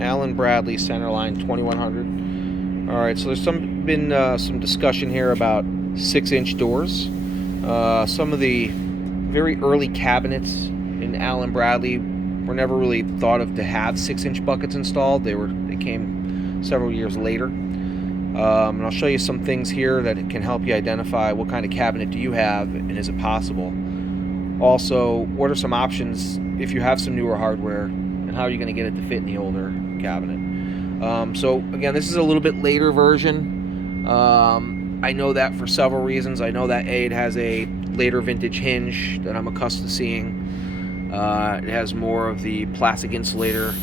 Allen Bradley Centerline 2100. All right, so there's been some discussion here about 6-inch doors. Some of the very early cabinets in Allen Bradley were never really thought of to have 6-inch buckets installed. They came several years later. And I'll show you some things here that can help you identify what kind of cabinet do you have and is it possible. Also, what are some options if you have some newer hardware, and how are you going to get it to fit in the older cabinet? So again, this is a little bit later version. I know that for several reasons. I know that it has a later vintage hinge that I'm accustomed to seeing. It has more of the plastic insulator,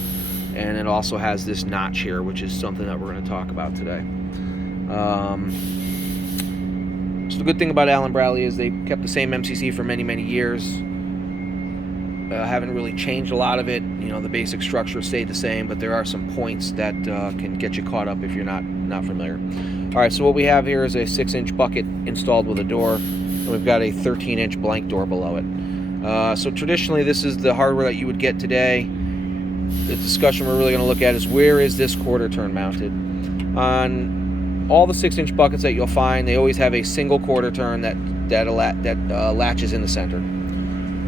and it also has this notch here, which is something that we're going to talk about today. So the good thing about Allen Bradley is they kept the same MCC for many, many years. Haven't really changed a lot of it. You know, the basic structure stayed the same, but there are some points that can get you caught up if you're not familiar. All right, so what we have here is a 6-inch bucket installed with a door, and we've got a 13-inch blank door below it. So traditionally, this is the hardware that you would get today. The discussion we're really going to look at is where is this quarter turn mounted. On all the 6-inch buckets that you'll find, they always have a single quarter turn that latches in the center.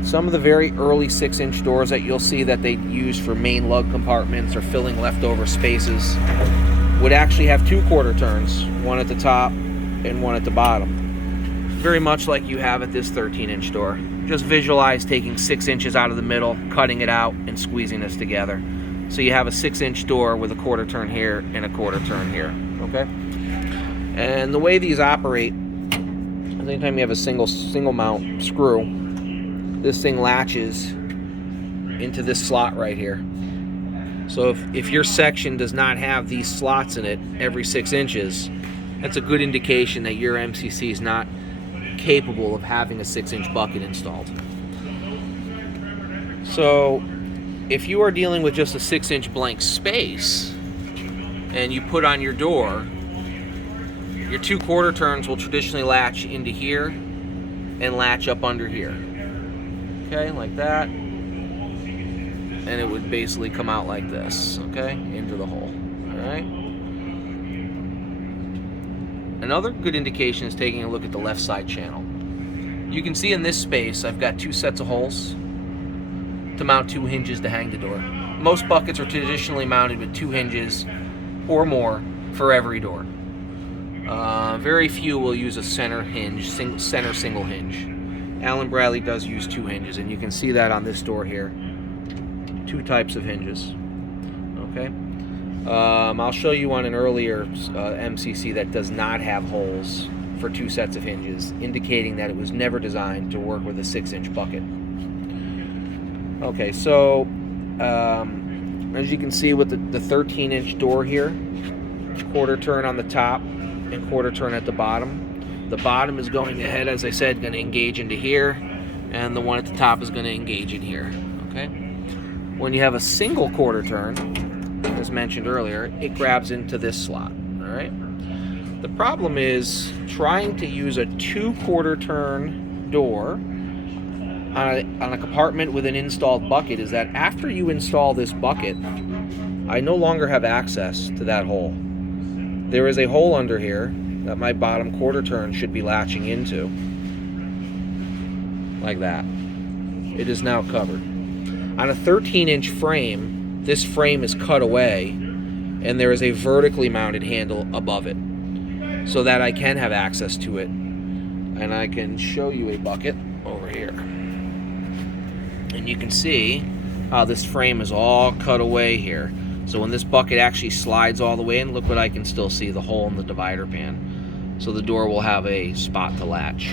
Some of the very early 6-inch doors that you'll see that they use for main lug compartments or filling leftover spaces would actually have 2 quarter turns, one at the top and one at the bottom. Very much like you have at this 13-inch door. Just visualize taking 6 inches out of the middle, cutting it out, and squeezing this together. So you have a 6-inch door with a quarter turn here and a quarter turn here, okay? And the way these operate, anytime you have a single mount screw, this thing latches into this slot right here. So if your section does not have these slots in it every 6 inches, that's a good indication that your MCC is not capable of having a 6-inch bucket installed. So if you are dealing with just a 6-inch blank space and you put on your door, your 2 quarter turns will traditionally latch into here and latch up under here. Okay, like that. And it would basically come out like this, okay, into the hole. All right. Another good indication is taking a look at the left side channel. You can see in this space I've got 2 sets of holes to mount 2 hinges to hang the door. Most buckets are traditionally mounted with 2 hinges or more for every door. Very few will use a center hinge, center single hinge. Allen Bradley does use 2 hinges, and you can see that on this door here. 2 types of hinges. Okay. I'll show you on an earlier MCC that does not have holes for 2 sets of hinges, indicating that it was never designed to work with a 6-inch bucket. Okay, so as you can see with the 13-inch door here, quarter turn on the top and quarter turn at the bottom. The bottom is going ahead, as I said, going to engage into here, and the one at the top is going to engage in here. Okay. When you have a single quarter turn, as mentioned earlier, it grabs into this slot. All right. The problem is trying to use a 2 quarter turn door on a compartment with an installed bucket is that after you install this bucket, I no longer have access to that hole. There is a hole under here that my bottom quarter turn should be latching into, like that. It is now covered. On a 13-inch frame, this frame is cut away, and there is a vertically mounted handle above it, so that I can have access to it. And I can show you a bucket over here. And you can see how this frame is all cut away here. So when this bucket actually slides all the way in, look what I can still see, the hole in the divider pan. So the door will have a spot to latch.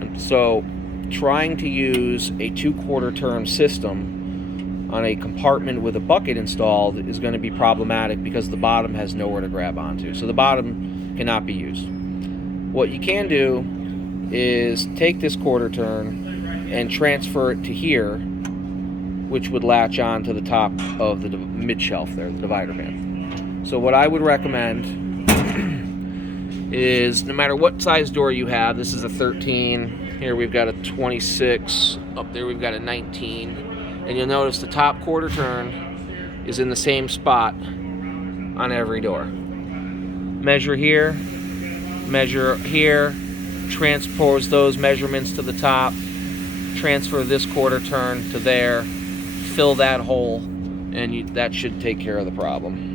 And so trying to use a 2 quarter turn system on a compartment with a bucket installed is going to be problematic because the bottom has nowhere to grab onto. So the bottom cannot be used. What you can do is take this quarter turn and transfer it to here, which would latch on to the top of the mid shelf there, the divider pan. So what I would recommend is, no matter what size door you have, this is a 13, here we've got a 26, up there we've got a 19, And you'll notice the top quarter turn is in the same spot on every door. Measure here, transpose those measurements to the top, transfer this quarter turn to there, fill that hole, and that should take care of the problem.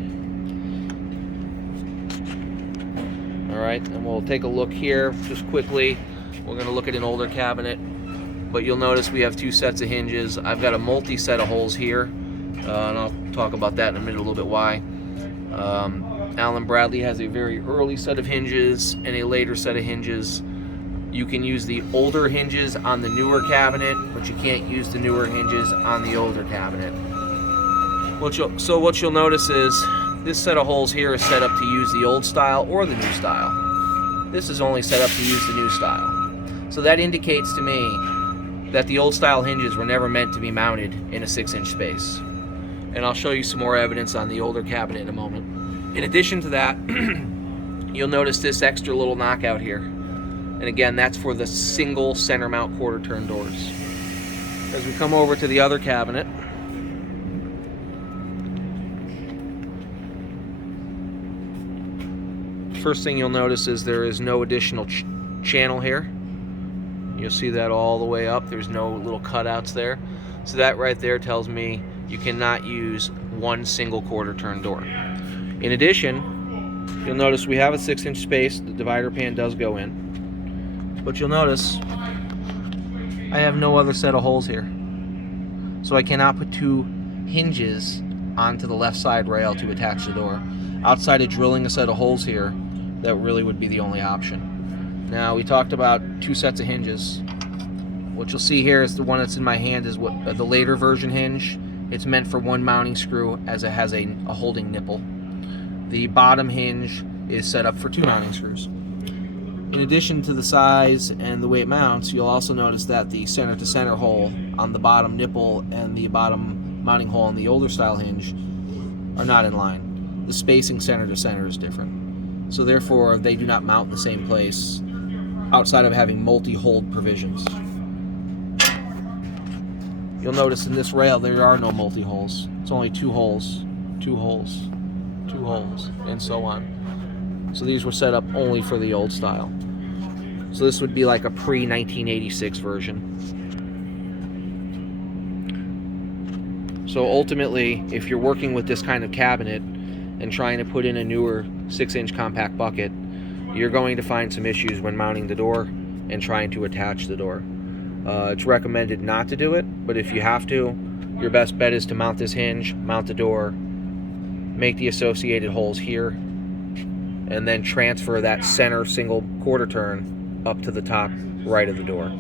Alright, and we'll take a look here just quickly. We're going to look at an older cabinet, but you'll notice we have two sets of hinges. I've got a multi-set of holes here, and I'll talk about that in a minute, a little bit why. Allen Bradley has a very early set of hinges and a later set of hinges. You can use the older hinges on the newer cabinet, but you can't use the newer hinges on the older cabinet. What you'll notice is this set of holes here is set up to use the old style or the new style. This is only set up to use the new style. So that indicates to me that the old style hinges were never meant to be mounted in a 6-inch space. And I'll show you some more evidence on the older cabinet in a moment. In addition to that, you'll notice this extra little knockout here. And again, that's for the single center mount quarter turn doors. As we come over to the other cabinet, first thing you'll notice is there is no additional channel here. You'll see that all the way up. There's no little cutouts there. So that right there tells me you cannot use one single quarter turn door. In addition, you'll notice we have a 6-inch space. The divider pan does go in. But you'll notice I have no other set of holes here. So I cannot put two hinges onto the left side rail to attach the door. Outside of drilling a set of holes here, that really would be the only option. Now, we talked about two sets of hinges. What you'll see here is the one that's in my hand is what the later version hinge. It's meant for one mounting screw, as it has a holding nipple. The bottom hinge is set up for two mounting screws. In addition to the size and the way it mounts, you'll also notice that the center to center hole on the bottom nipple and the bottom mounting hole on the older style hinge are not in line. The spacing center to center is different. So therefore, they do not mount in the same place outside of having multi-hold provisions. You'll notice in this rail there are no multi-holes. It's only two holes, two holes, two holes, and so on. So these were set up only for the old style. So this would be like a pre-1986 version. So ultimately, if you're working with this kind of cabinet and trying to put in a newer 6-inch compact bucket, you're going to find some issues when mounting the door and trying to attach the door. It's recommended not to do it, but if you have to, your best bet is to mount this hinge, mount the door, make the associated holes here, and then transfer that center single quarter turn up to the top right of the door.